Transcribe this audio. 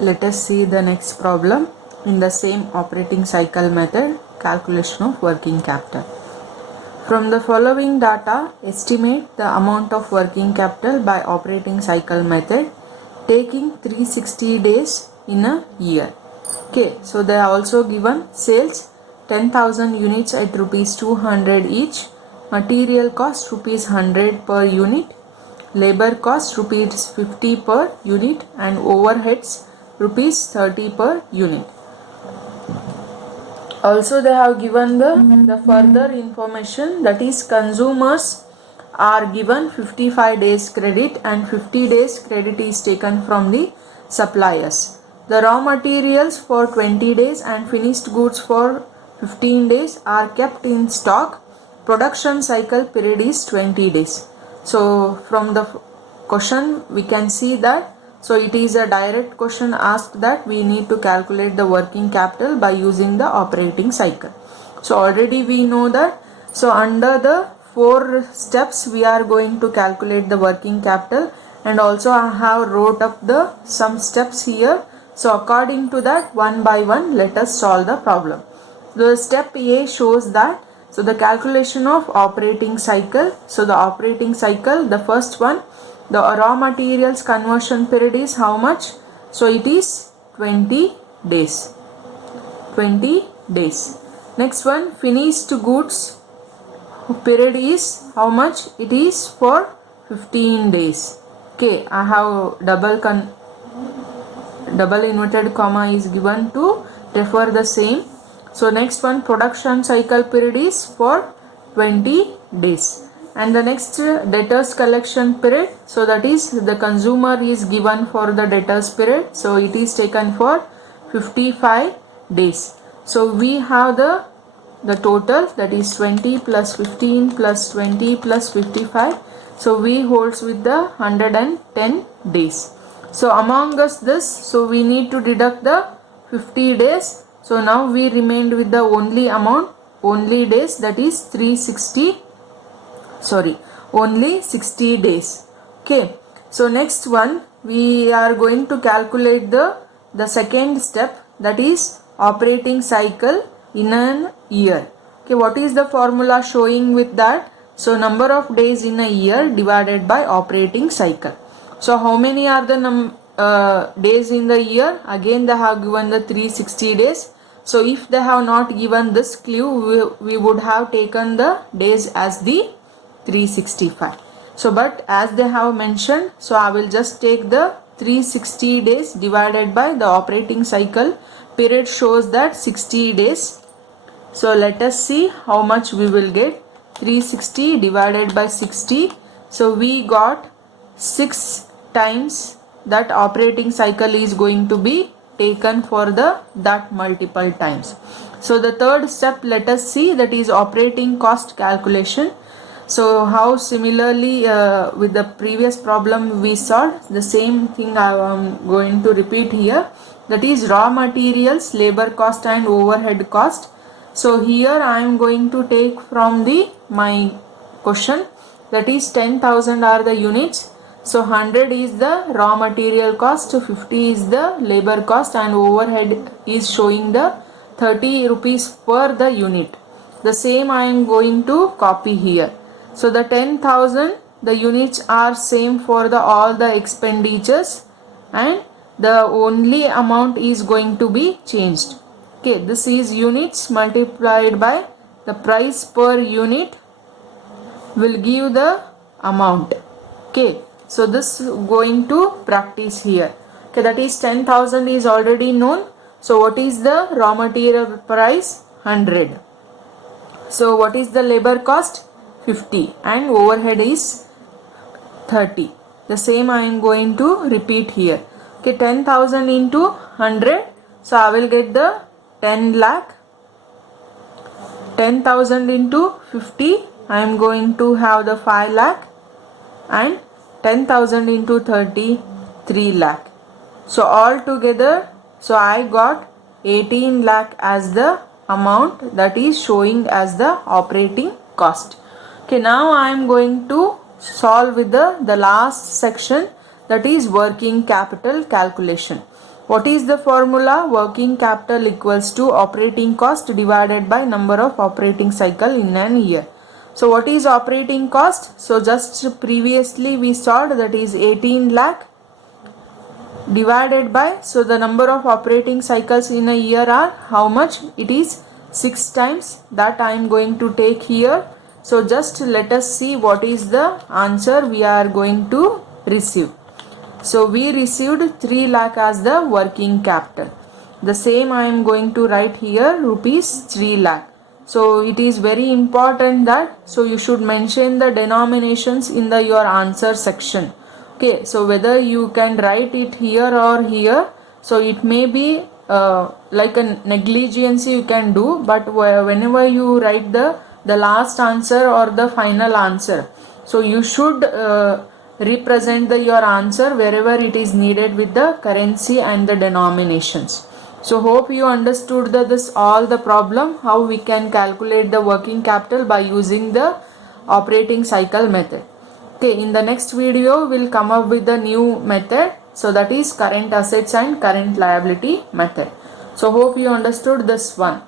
Let us see the next problem in the same operating cycle method, calculation of working capital. From the following data, estimate the amount of working capital by operating cycle method taking 360 days in a year. Okay, so they are also given sales 10,000 units at rupees 200 each, material cost rupees 100 per unit, labor cost rupees 50 per unit, and overheads rupees 30 per unit. Also they have given the further information, that is consumers are given 55 days credit and 50 days credit is taken from the suppliers. The raw materials for 20 days and finished goods for 15 days are kept in stock. Production cycle period is 20 days. So from the question we can see that, so it is a direct question asked that we need to calculate the working capital by using the operating cycle. So already we know that, so under the 4 steps we are going to calculate the working capital, and also I have wrote up the some steps here. So according to that, one by one let us solve the problem. The step A shows that, so the calculation of operating cycle. So the operating cycle, the first one, the raw materials conversion period is how much? So it is 20 days. 20 days. Next one, finished goods period is how much? It is for 15 days. Okay, I have double inverted comma is given to refer the same. So next one, production cycle period is for 20 days. And the next, debtors collection period, so that is the consumer is given for the debtors period, so it is taken for 55 days. So we have the total, that is 20 plus 15 plus 20 plus 55, so we holds with the 110 days. So among us this, so we need to deduct the 50 days. So now we remained with the only amount, only days, that is only 60 days. Okay, so next one we are going to calculate the second step, that is operating cycle in an year. Okay, what is the formula showing with that? So number of days in a year divided by operating cycle. So how many are the days in the year? Again they have given the 360 days. So if they have not given this clue, we would have taken the days as the 365. So but as they have mentioned, so I will just take the 360 days divided by the operating cycle period shows that 60 days. So let us see how much we will get. 360 divided by 60, so we got 6 times that operating cycle is going to be taken for that multiple times. So the third step, let us see, that is operating cost calculation. So how similarly with the previous problem we solved, the same thing I am going to repeat here, that is raw materials, labor cost and overhead cost. So here I am going to take from my question, that is 10,000 are the units. So 100 is the raw material cost, 50 is the labor cost, and overhead is showing the 30 rupees per the unit. The same I am going to copy here. So the 10,000, the units are same for all the expenditures, and the only amount is going to be changed. Okay, this is units multiplied by the price per unit will give the amount. Okay, so this going to practice here. Okay, that is 10,000 is already known. So what is the raw material price? 100. So what is the labor cost? 50, and overhead is 30. The same I am going to repeat here. Okay, 10,000 into 100, so I will get the 10 lakh. 10,000 into 50, I am going to have the 5 lakh, and 10,000 into 30, 3 lakh. So all together, so I got 18 lakh as the amount that is showing as the operating cost. Okay, now I am going to solve with the last section, that is working capital calculation. What is the formula? Working capital equals to operating cost divided by number of operating cycle in an year. So what is operating cost? So just previously we solved, that is 18 lakh divided by, so the number of operating cycles in a year are how much? It is 6 times, that I am going to take here. So just let us see what is the answer we are going to receive. So we received 3 lakh as the working capital. The same I am going to write here, rupees 3 lakh. So it is very important that, so you should mention the denominations in the your answer section. Okay, so whether you can write it here or here, so it may be like a negligence you can do, but whenever you write the last answer or the final answer, so you should represent your answer wherever it is needed with the currency and the denominations. So hope you understood this all the problem, how we can calculate the working capital by using the operating cycle method. Okay, in the next video we'll come up with the new method, so that is current assets and current liability method. So hope you understood this one.